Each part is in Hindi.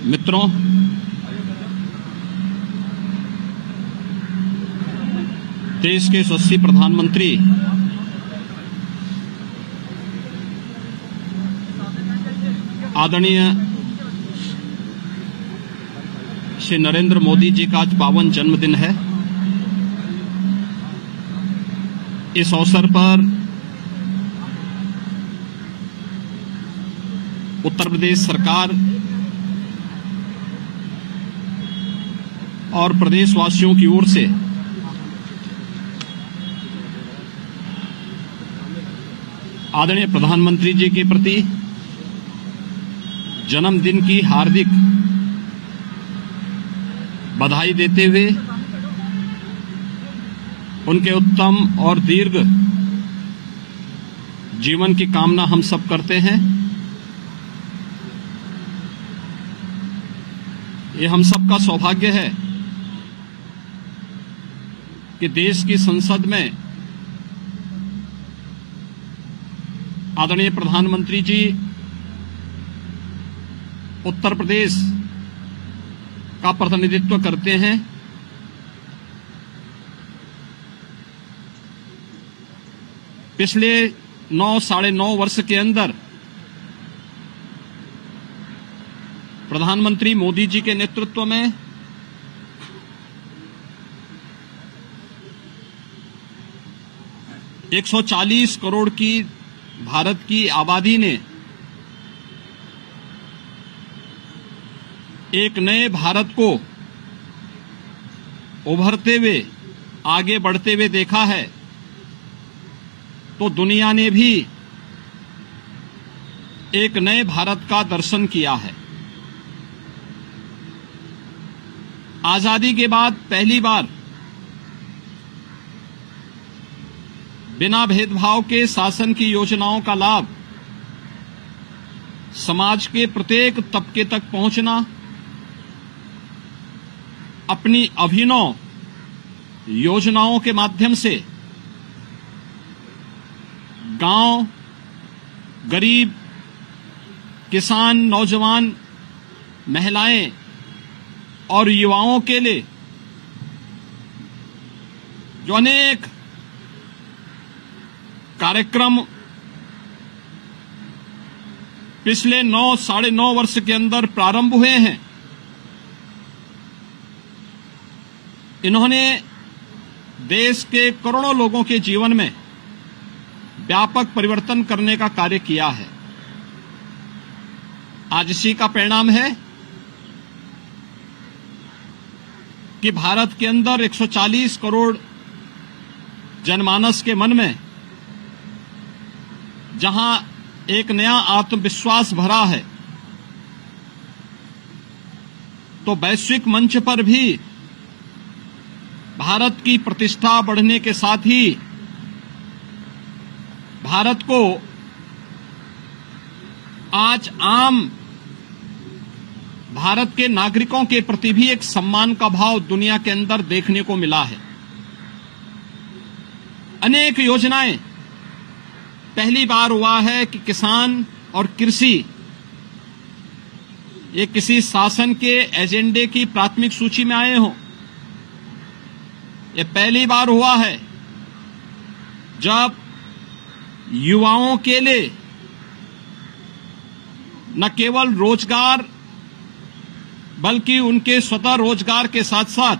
मित्रों, देश के यशस्वी प्रधानमंत्री आदरणीय श्री नरेंद्र मोदी जी का आज पावन जन्मदिन है। इस अवसर पर उत्तर प्रदेश सरकार और प्रदेशवासियों की ओर से आदरणीय प्रधानमंत्री जी के प्रति जन्मदिन की हार्दिक बधाई देते हुए उनके उत्तम और दीर्घ जीवन की कामना हम सब करते हैं। ये हम सब का सौभाग्य है कि देश की संसद में आदरणीय प्रधानमंत्री जी उत्तर प्रदेश का प्रतिनिधित्व करते हैं। पिछले 9-9.5 वर्ष के अंदर प्रधानमंत्री मोदी जी के नेतृत्व में एक 140 करोड़ की भारत की आबादी ने एक नए भारत को उभरते हुए आगे बढ़ते हुए देखा है, तो दुनिया ने भी एक नए भारत का दर्शन किया है। आजादी के बाद पहली बार बिना भेदभाव के शासन की योजनाओं का लाभ समाज के प्रत्येक तबके तक पहुंचना, अपनी अभिनव योजनाओं के माध्यम से गांव, गरीब, किसान, नौजवान, महिलाएं और युवाओं के लिए जो अनेक कार्यक्रम पिछले 9-9.5 वर्ष के अंदर प्रारंभ हुए हैं, इन्होंने देश के करोड़ों लोगों के जीवन में व्यापक परिवर्तन करने का कार्य किया है। आज इसी का परिणाम है कि भारत के अंदर 140 करोड़ जनमानस के मन में जहां एक नया आत्मविश्वास भरा है, तो वैश्विक मंच पर भी भारत की प्रतिष्ठा बढ़ने के साथ ही भारत को आज आम भारत के नागरिकों के प्रति भी एक सम्मान का भाव दुनिया के अंदर देखने को मिला है। अनेक योजनाएं पहली बार हुआ है कि किसान और कृषि ये किसी शासन के एजेंडे की प्राथमिक सूची में आए हों। ये पहली बार हुआ है जब युवाओं के लिए न केवल रोजगार बल्कि उनके स्वतः रोजगार के साथ साथ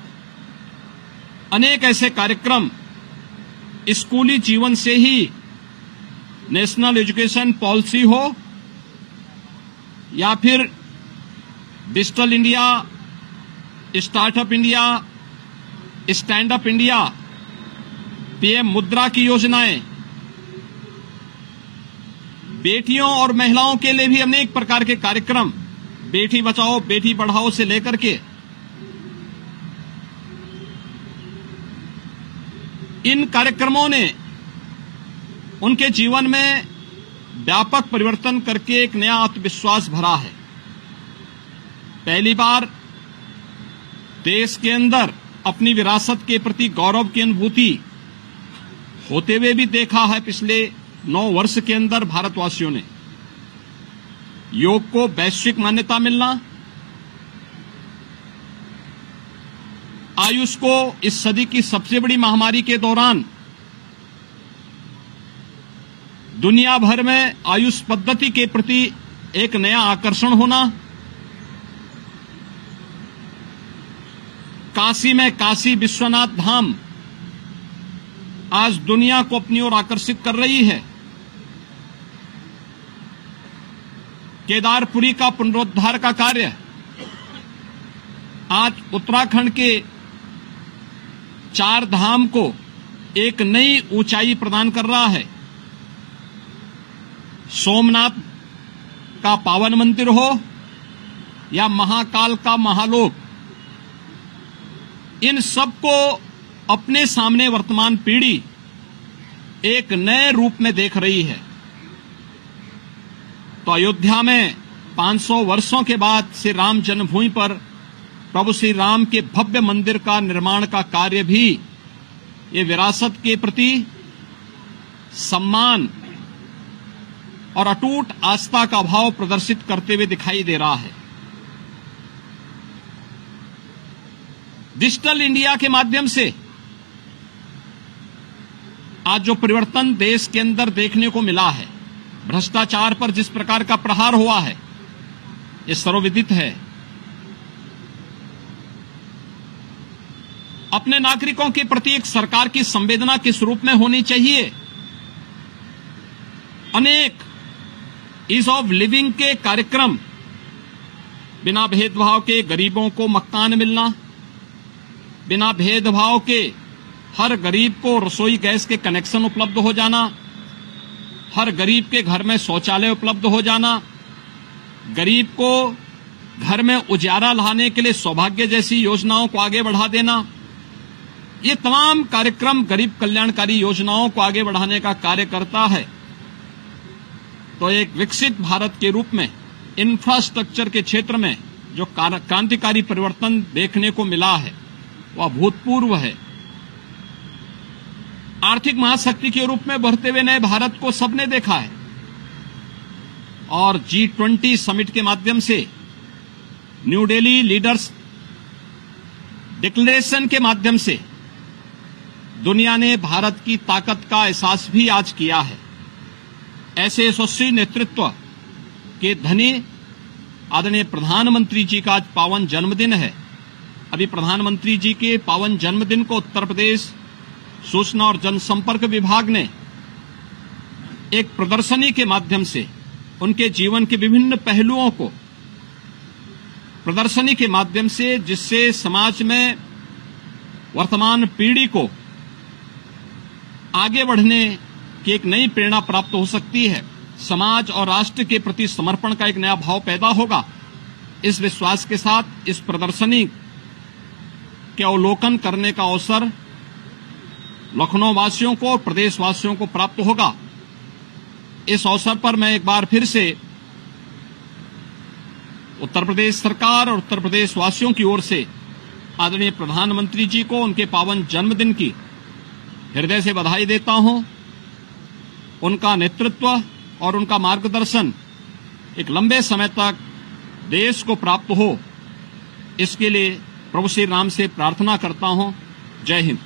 अनेक ऐसे कार्यक्रम स्कूली जीवन से ही नेशनल एजुकेशन पॉलिसी हो या फिर digital India, startup India, stand up India, PM मुद्रा की योजनाएं, बेटियों और महिलाओं के लिए भी अनेक प्रकार के कार्यक्रम, बेटी बचाओ बेटी पढ़ाओ से लेकर के इन कार्यक्रमों ने उनके जीवन में व्यापक परिवर्तन करके एक नया आत्मविश्वास भरा है। पहली बार देश के अंदर अपनी विरासत के प्रति गौरव की अनुभूति होते हुए भी देखा है। पिछले 9 वर्ष के अंदर भारतवासियों ने योग को वैश्विक मान्यता मिलना, आयुष को इस सदी की सबसे बड़ी महामारी के दौरान दुनिया भर में आयुष पद्धति के प्रति एक नया आकर्षण होना, काशी में काशी विश्वनाथ धाम आज दुनिया को अपनी ओर आकर्षित कर रही है। केदारपुरी का पुनरुद्धार का कार्य आज उत्तराखंड के 4 धाम को एक नई ऊंचाई प्रदान कर रहा है। सोमनाथ का पावन मंदिर हो या महाकाल का महालोक, इन सबको अपने सामने वर्तमान पीढ़ी एक नए रूप में देख रही है। तो अयोध्या में 500 वर्षों के बाद श्री राम जन्मभूमि पर प्रभु श्री राम के भव्य मंदिर का निर्माण का कार्य भी ये विरासत के प्रति सम्मान और अटूट आस्था का भाव प्रदर्शित करते हुए दिखाई दे रहा है। डिजिटल इंडिया के माध्यम से आज जो परिवर्तन देश के अंदर देखने को मिला है, भ्रष्टाचार पर जिस प्रकार का प्रहार हुआ है, ये सर्वविदित है। अपने नागरिकों के प्रति एक सरकार की संवेदना किस रूप में होनी चाहिए। अनेक ईज ऑफ लिविंग के कार्यक्रम, बिना भेदभाव के गरीबों को मकान मिलना, बिना भेदभाव के हर गरीब को रसोई गैस के कनेक्शन उपलब्ध हो जाना, हर गरीब के घर में शौचालय उपलब्ध हो जाना, गरीब को घर में उजाला लाने के लिए सौभाग्य जैसी योजनाओं को आगे बढ़ा देना, ये तमाम कार्यक्रम गरीब कल्याणकारी योजनाओं को आगे बढ़ाने का कार्य करता है। तो एक विकसित भारत के रूप में इंफ्रास्ट्रक्चर के क्षेत्र में जो क्रांतिकारी परिवर्तन देखने को मिला है वह अभूतपूर्व है। आर्थिक महाशक्ति के रूप में बढ़ते हुए नए भारत को सबने देखा है और G20 समिट के माध्यम से न्यू दिल्ली लीडर्स डिक्लेरेशन के माध्यम से दुनिया ने भारत की ताकत का एहसास भी आज किया है। ऐसे यशस्वी नेतृत्व के धनी आदरणीय प्रधानमंत्री जी का आज पावन जन्मदिन है। अभी प्रधानमंत्री जी के पावन जन्मदिन को उत्तर प्रदेश सूचना और जनसंपर्क विभाग ने एक प्रदर्शनी के माध्यम से उनके जीवन के विभिन्न पहलुओं को प्रदर्शनी के माध्यम से, जिससे समाज में वर्तमान पीढ़ी को आगे बढ़ने की एक नई प्रेरणा प्राप्त हो सकती है। समाज और राष्ट्र के प्रति समर्पण का एक नया भाव पैदा होगा। इस विश्वास के साथ इस प्रदर्शनी के अवलोकन करने का अवसर लखनऊ वासियों को और प्रदेशवासियों को प्राप्त होगा। इस अवसर पर मैं एक बार फिर से उत्तर प्रदेश सरकार और उत्तर प्रदेश वासियों की ओर से आदरणीय प्रधानमंत्री जी को उनके पावन जन्मदिन की हृदय से बधाई देता हूं। उनका नेतृत्व और उनका मार्गदर्शन एक लंबे समय तक देश को प्राप्त हो, इसके लिए प्रभु श्री राम से प्रार्थना करता हूं। जय हिंद।